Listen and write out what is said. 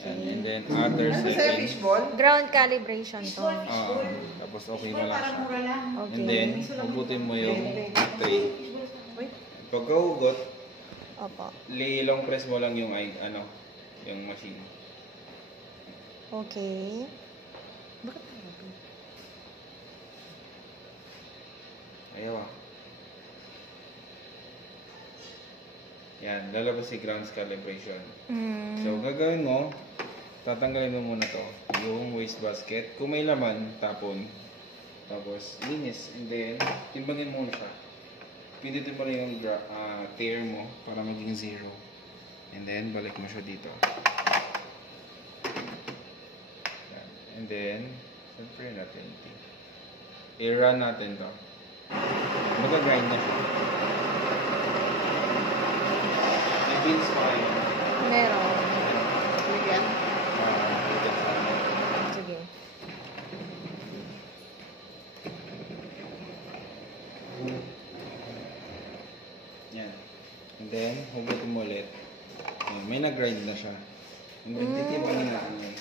And then other Ano sa setting. fishball? Ground calibration to. Tapos okay mo lang siya. Okay. And then, hugutin mo yung tray. Pagkahugot, Opo. long press mo lang yung yung machine. Okay. Bakit grabe? Ayaw ah. Yan, lalabas si ground calibration. So, gagawin mo, tatanggalin mo muna to, yung waste basket. Kung may laman, tapon. Tapos, linis. And then, timbangin mo na siya. Pindutin mo na yung tear mo para maging 0. And then, balik mo siya dito. Yan. And then, siyempre natin. I-run natin to. Mag-grind na siya. May beans pa kayo. Meron. Lagyan. Sige. Yan. And then, hugutin mo ulit. May nag-grind na siya. And then, titimbangin natin yun.